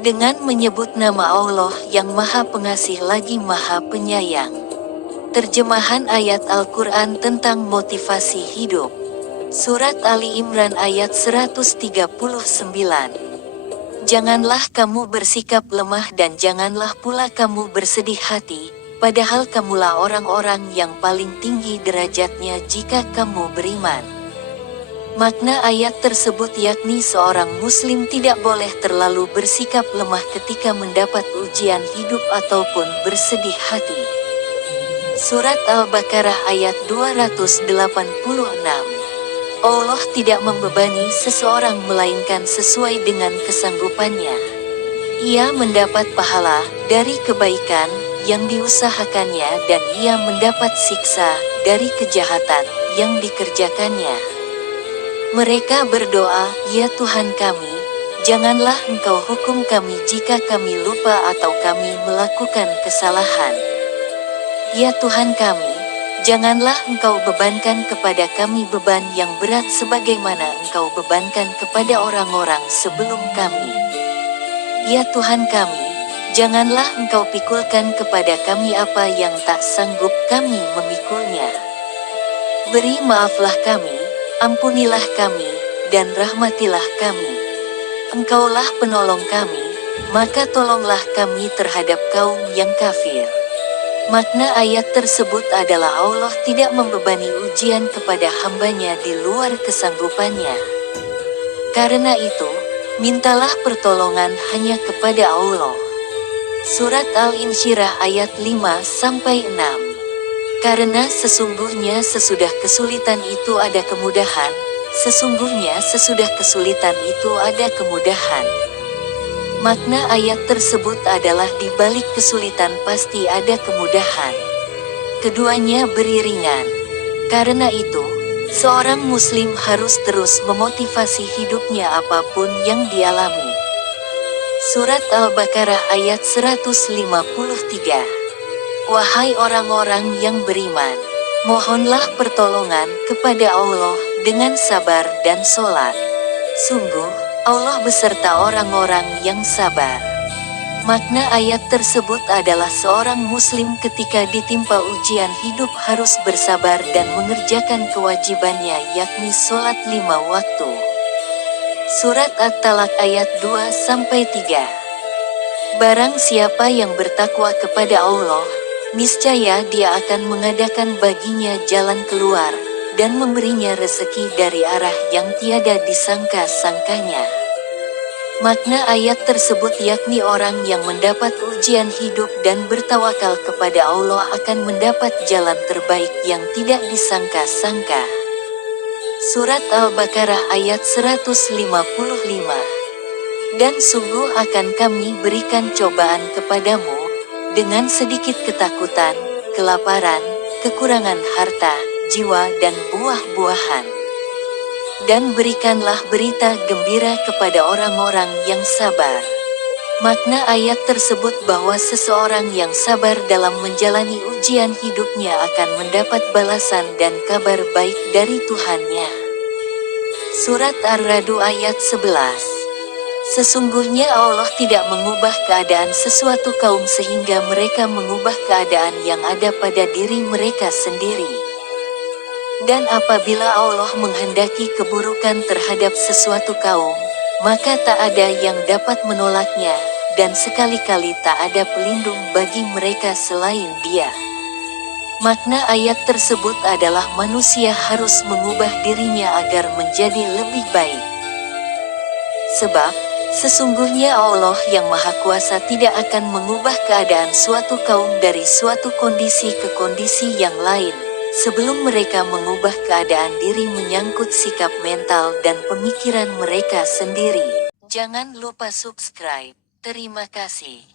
dengan menyebut nama Allah yang Maha Pengasih lagi Maha Penyayang. Terjemahan ayat Al-Quran tentang motivasi hidup. Surat Ali Imran ayat 139. Janganlah kamu bersikap lemah dan janganlah pula kamu bersedih hati, padahal kamulah orang-orang yang paling tinggi derajatnya jika kamu beriman. Makna ayat tersebut yakni seorang muslim tidak boleh terlalu bersikap lemah ketika mendapat ujian hidup ataupun bersedih hati. Surat Al-Baqarah ayat 286. Allah tidak membebani seseorang melainkan sesuai dengan kesanggupannya. Ia mendapat pahala dari kebaikan yang diusahakannya dan ia mendapat siksa dari kejahatan yang dikerjakannya. Mereka berdoa, "Ya Tuhan kami, janganlah Engkau hukum kami jika kami lupa atau kami melakukan kesalahan. Ya Tuhan kami, janganlah Engkau bebankan kepada kami beban yang berat sebagaimana Engkau bebankan kepada orang-orang sebelum kami. Ya Tuhan kami, janganlah Engkau pikulkan kepada kami apa yang tak sanggup kami memikulnya. Beri maaflah kami, ampunilah kami, dan rahmatilah kami. Engkaulah penolong kami, maka tolonglah kami terhadap kaum yang kafir." Makna ayat tersebut adalah Allah tidak membebani ujian kepada hambanya di luar kesanggupannya. Karena itu, mintalah pertolongan hanya kepada Allah. Surat Al-Insyirah ayat 5-6. Karena sesungguhnya sesudah kesulitan itu ada kemudahan, sesungguhnya sesudah kesulitan itu ada kemudahan. Makna ayat tersebut adalah di balik kesulitan pasti ada kemudahan. Keduanya beriringan. Karena itu, seorang muslim harus terus memotivasi hidupnya apapun yang dialami. Surat Al-Baqarah ayat 153. Wahai orang-orang yang beriman, mohonlah pertolongan kepada Allah dengan sabar dan sholat. Sungguh, Allah beserta orang-orang yang sabar. Makna ayat tersebut adalah seorang muslim ketika ditimpa ujian hidup harus bersabar dan mengerjakan kewajibannya yakni sholat 5 waktu. Surat At-Talaq ayat 2-3. Barang siapa yang bertakwa kepada Allah, niscaya Dia akan mengadakan baginya jalan keluar, dan memberinya rezeki dari arah yang tiada disangka-sangkanya. Makna ayat tersebut yakni orang yang mendapat ujian hidup dan bertawakal kepada Allah akan mendapat jalan terbaik yang tidak disangka-sangka. Surat Al-Baqarah ayat 155. Dan sungguh akan kami berikan cobaan kepadamu, dengan sedikit ketakutan, kelaparan, kekurangan harta, jiwa dan buah-buahan. Dan berikanlah berita gembira kepada orang-orang yang sabar. Makna ayat tersebut bahwa seseorang yang sabar dalam menjalani ujian hidupnya akan mendapat balasan dan kabar baik dari Tuhannya. Surat Ar-Ra'd ayat 11. Sesungguhnya Allah tidak mengubah keadaan sesuatu kaum sehingga mereka mengubah keadaan yang ada pada diri mereka sendiri. Dan apabila Allah menghendaki keburukan terhadap sesuatu kaum, maka tak ada yang dapat menolaknya, dan sekali-kali tak ada pelindung bagi mereka selain Dia. Makna ayat tersebut adalah manusia harus mengubah dirinya agar menjadi lebih baik. Sebab, sesungguhnya Allah yang Maha Kuasa tidak akan mengubah keadaan suatu kaum dari suatu kondisi ke kondisi yang lain, sebelum mereka mengubah keadaan diri menyangkut sikap mental dan pemikiran mereka sendiri. Jangan lupa subscribe. Terima kasih.